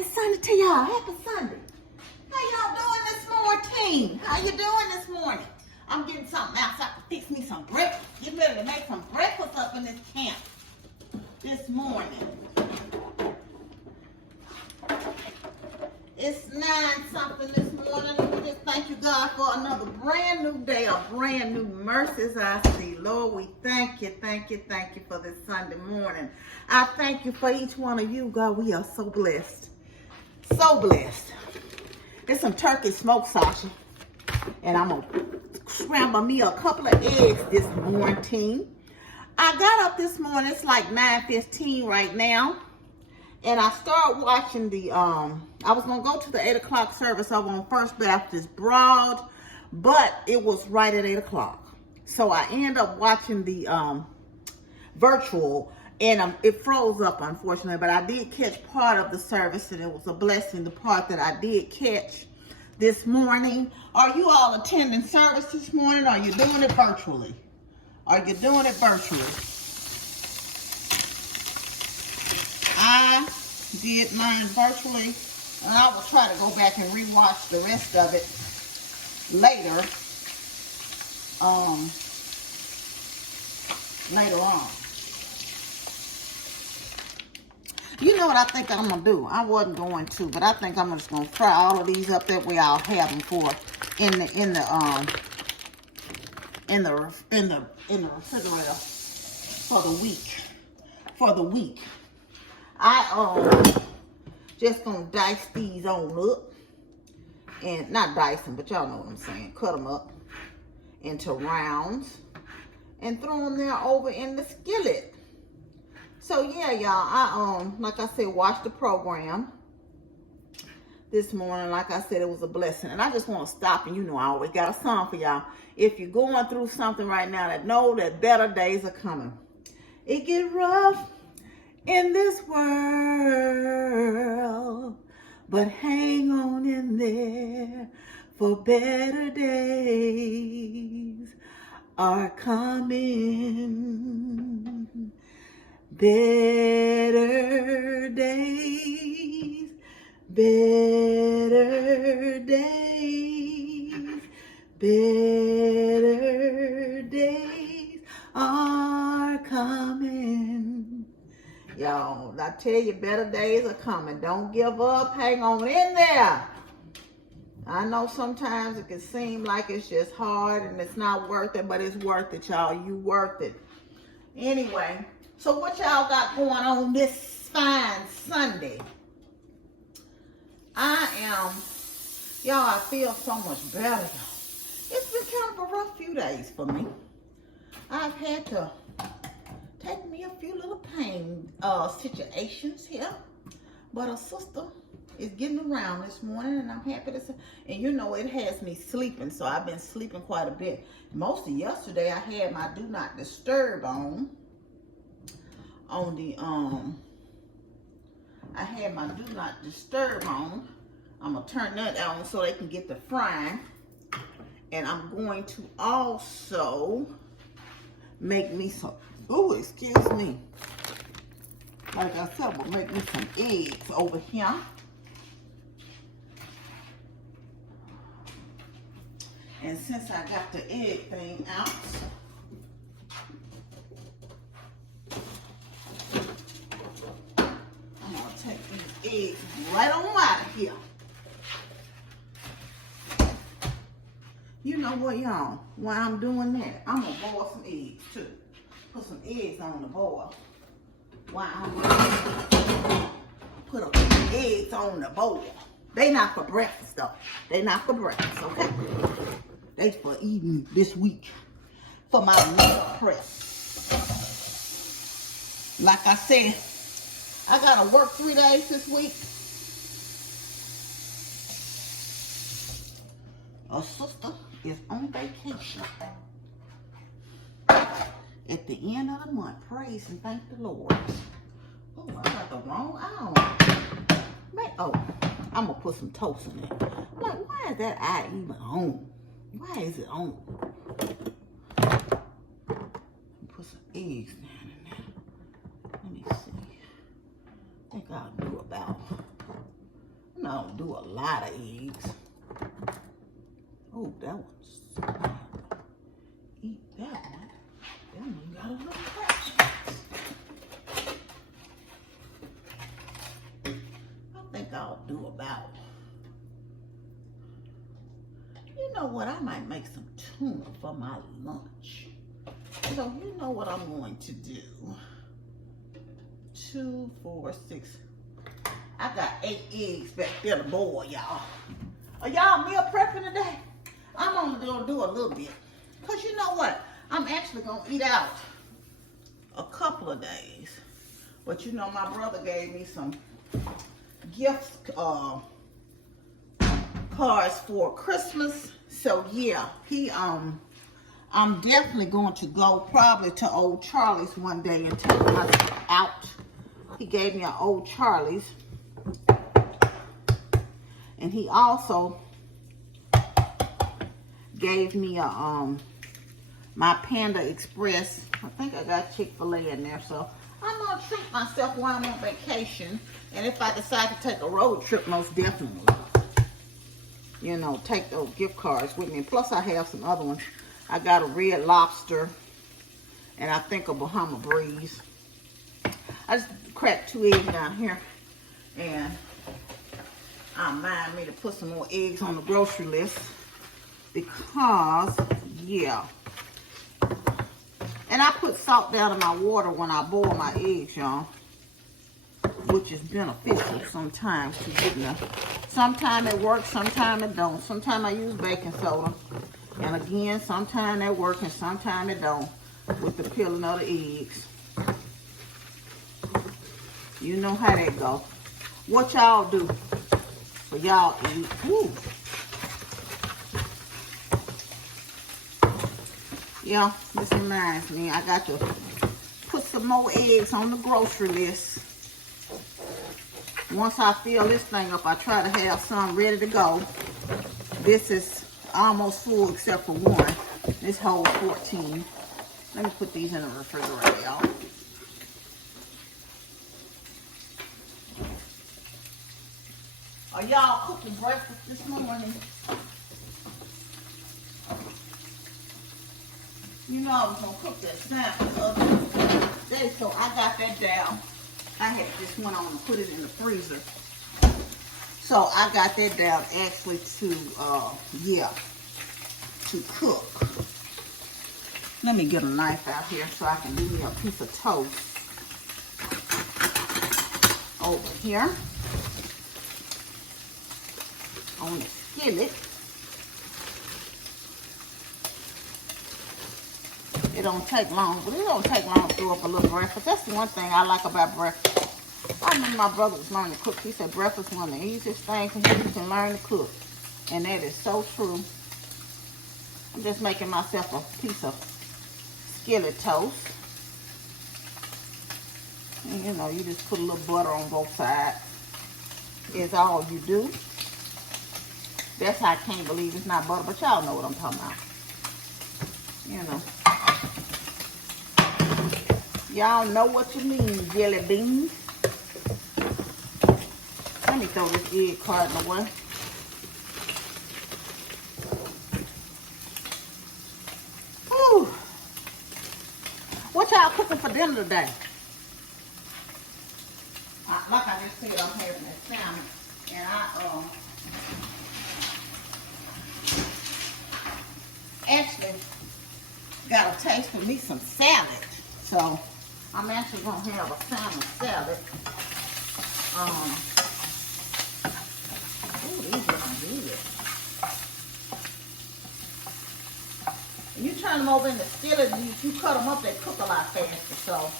Happy Sunday to y'all. Happy Sunday. How y'all doing this morning? How you doing this morning? I'm getting something else. I can fix me some breakfast. Get ready to make some breakfast up in this camp this morning. It's 9 something this morning. We just thank you, God, for another brand new day, a brand new mercies I see. Lord, we thank you for this Sunday morning. I thank you for each one of you, God. We are so blessed. So blessed. There's some turkey smoked sausage, and I'm going to scramble me a couple of eggs this morning. I got up this morning. It's like 9:15 right now. And I started watching the, I was going to go to the 8 o'clock service over on First Baptist Broad, but it was right at 8 o'clock. So I ended up watching the virtual, and it froze up, unfortunately, but I did catch part of the service, and it was a blessing, the part that I did catch this morning. Are you all attending service this morning, or are you doing it virtually? Are you doing it virtually? I did mine virtually, and I will try to go back and rewatch the rest of it later, later on. You know what I think I'm gonna do? I wasn't going to, but I think I'm just gonna fry all of these up that way. I'll have them for in the refrigerator for the week. I just gonna dice these on up, and not dice them, but y'all know what I'm saying. Cut them up into rounds and throw them there over in the skillet. So yeah, y'all, I like I said, watched the program this morning. Like I said, it was a blessing, and I just want to stop, and you know I always got a song for y'all. If you're going through something right now, that know that better days are coming. It get rough in this world, but hang on in there, for better days are coming. Better days, better days, better days are coming. Y'all, I tell you, better days are coming. Don't give up. Hang on in there. I know sometimes it can seem like it's just hard and it's not worth it, but it's worth it, y'all. You worth it. Anyway, so what y'all got going on this fine Sunday? Y'all, I feel so much better, y'all. It's been kind of a rough few days for me. I've had to take me a few little pain situations here, but a sister is getting around this morning, and I'm happy to say. And you know, it has me sleeping, so I've been sleeping quite a bit. Most of yesterday, I had my do not disturb on the I had my do not disturb on. I'm gonna turn that on so they can get the frying, and I'm going to also make me some, oh, excuse me, like I said, we'll make me some eggs over here. And since I got the egg thing out, I'm gonna take these eggs right on out of here. You know what, y'all? While I'm doing that, I'm gonna boil some eggs too. Put some eggs on the boil. While I'm put a few eggs on the boil. They not for breakfast though. They not for breakfast, okay? They for eating this week for my meal prep. Like I said, I gotta work 3 days this week. A sister is on vacation at the end of the month. Praise and thank the Lord. Oh, I got the wrong eye. Oh, I'm gonna put some toast in it. I'm like, why is that eye even on? Why is it on? Put some eggs down in there. Let me see. I think I'll do about I don't do a lot of eggs. Oh, that one's eat that one. That one got a little crack. I think I'll do about, you know what, I might make some tuna for my lunch. So you know what I'm going to do. 2, 4, 6. I got 8 eggs back there to boil, y'all. Are y'all meal prepping today? I'm only gonna do a little bit. Cause you know what? I'm actually gonna eat out a couple of days. But you know, my brother gave me some gift cards for Christmas. So yeah, I'm definitely going to go probably to Old Charlie's one day and take myself out. He gave me an Old Charlie's. And he also gave me a my Panda Express. I think I got Chick-fil-A in there, so I'm gonna treat myself while I'm on vacation. And if I decide to take a road trip, most definitely, you know, take those gift cards with me. And plus, I have some other ones. I got a Red Lobster, and I think a Bahama Breeze. I just cracked 2 eggs down here, and I mind me to put some more eggs on the grocery list because, yeah. And I put salt down in my water when I boil my eggs, y'all, which is beneficial sometimes to getting them. Sometimes it works, sometimes it don't. Sometimes I use baking soda. And again, sometimes it works and sometimes it don't with the peeling of the eggs. You know how that go. What y'all do for y'all eat? Woo. Yeah, this reminds me, I got to put some more eggs on the grocery list. Once I fill this thing up, I try to have some ready to go. This is almost full except for one. This holds 14. Let me put these in the refrigerator, y'all. Are y'all cooking breakfast this morning? You know I was going to cook that salmon the other day, so I got that down. I had just went on and put it in the freezer. So I got that down actually to, to cook. Let me get a knife out here so I can do me a piece of toast over here on the skillet. It don't take long, but it don't take long to do up a little breakfast. That's the one thing I like about breakfast. I remember my brother was learning to cook. He said breakfast is one of the easiest things you can learn to cook. And that is so true. I'm just making myself a piece of skillet toast. And you know, you just put a little butter on both sides. Is all you do. That's how I can't believe it's not butter, but y'all know what I'm talking about. You know. Y'all know what you mean, jelly beans. Let me throw this egg carton away. Whew. What y'all cooking for dinner today? Like I just said, I'm having that salmon. And I actually got a taste for me some salad. So I'm actually going to have a salmon salad. Ooh, these are good. When you turn them over in the skillet, you cut them up, they cook a lot faster. So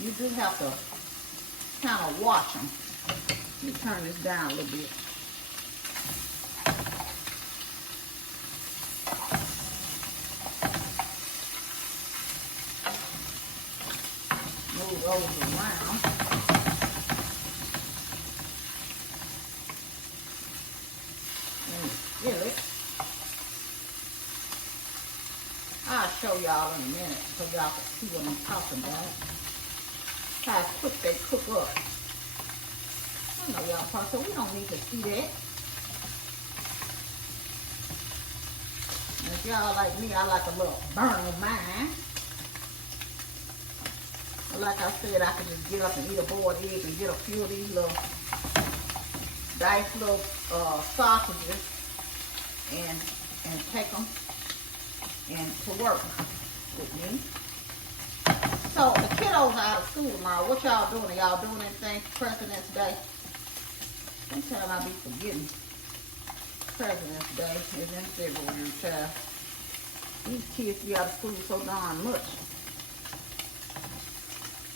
you do have to kind of watch them. Let me turn this down a little bit. Move those around. And fill it. I'll show y'all in a minute so y'all can see what I'm talking about. How quick they cook up. I know y'all probably, so we don't need to see that. And if y'all like me, I like a little burn on mine. But like I said, I could just get up and eat a boiled egg and get a few of these little diced little sausages and take them and to work with me. So the kiddos are out of school tomorrow. What y'all doing? Are y'all doing anything for President's Day? Sometimes I be forgetting President's Day is in February, child. These kids be out of school so darn much.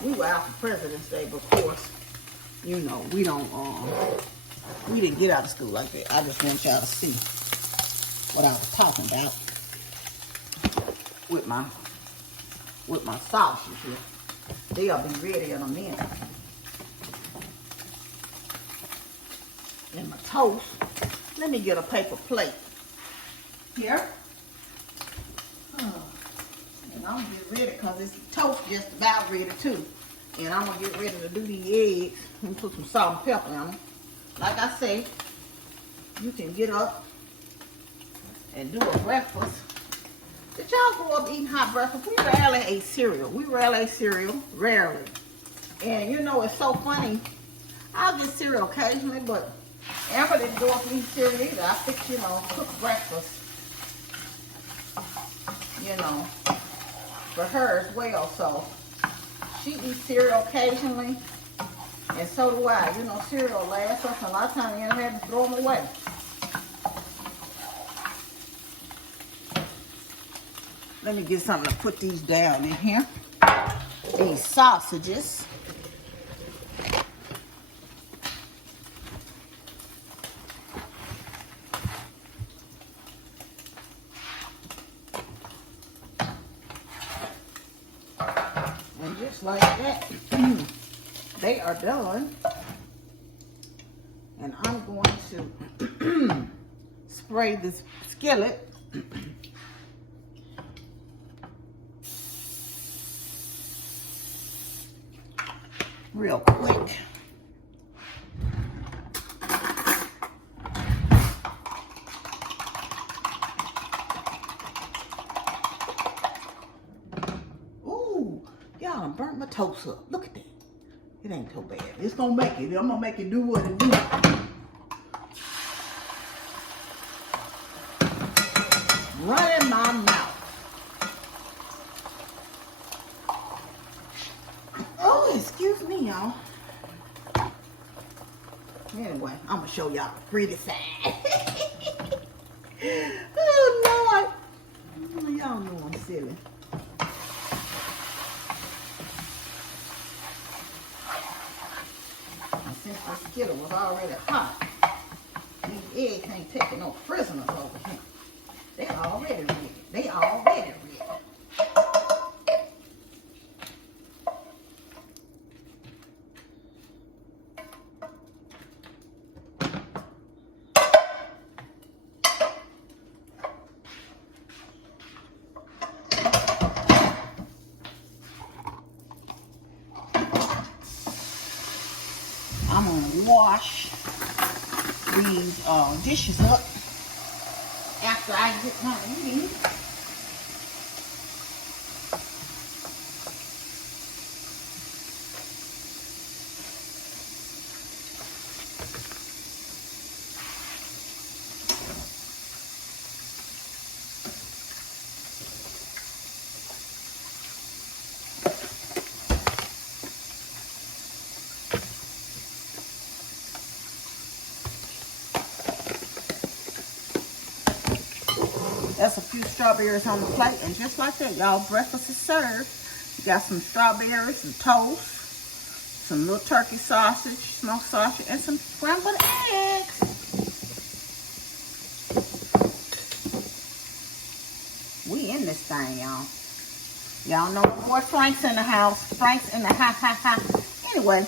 We were out for President's Day, but of course, you know, we didn't get out of school like that. I just want y'all to see what I was talking about with my sausage here. They'll be ready in a minute. And my toast. Let me get a paper plate here. And I'm gonna get ready because this toast just about ready too. And I'm gonna get ready to do these eggs and put some salt and pepper on them. Like I say, you can get up and do a breakfast. Did y'all grow up eating hot breakfast? We rarely ate cereal. Rarely. And you know, it's so funny. I'll get cereal occasionally, but Amber didn't grow up eating cereal either. I think, you know, cook breakfast, you know, for her as well. So she eats cereal occasionally, and so do I. You know, cereal lasts us, and a lot of times you have to throw them away. Let me get something to put these down in here. These sausages. And just like that, they are done. And I'm going to spray this skillet real quick. Ooh, y'all done burnt my toast up. Look at that. It ain't so bad. It's gonna make it. I'm gonna make it do what it do. Running my mouth. Excuse me, y'all. Anyway, I'm gonna show y'all the pretty side. Oh Lord, y'all know I'm silly. And since the skittle was already hot, these eggs ain't taking no prisoners over here. They already ready. They already ready. I'm gonna wash these dishes up after I get my eating. That's a few strawberries on the plate, and just like that, y'all, breakfast is served. You got some strawberries, some toast, some little turkey sausage, smoked sausage, and some scrambled eggs. We in this thing, y'all. Y'all know my boy Frank's in the house. Frank's in the ha. Anyway,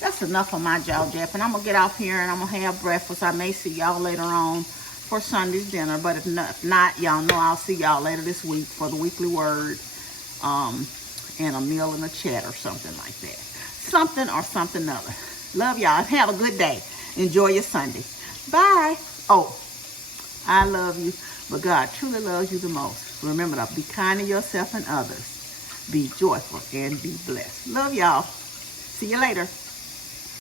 that's enough of my jaw japping. I'm gonna get off here and I'm gonna have breakfast. I may see y'all later on for Sunday's dinner, but if not, y'all know I'll see y'all later this week for the weekly word, and a meal and a chat or something like that. Something or something other. Love y'all. Have a good day. Enjoy your Sunday. Bye. Oh, I love you, but God truly loves you the most. Remember to be kind to yourself and others. Be joyful and be blessed. Love y'all. See you later.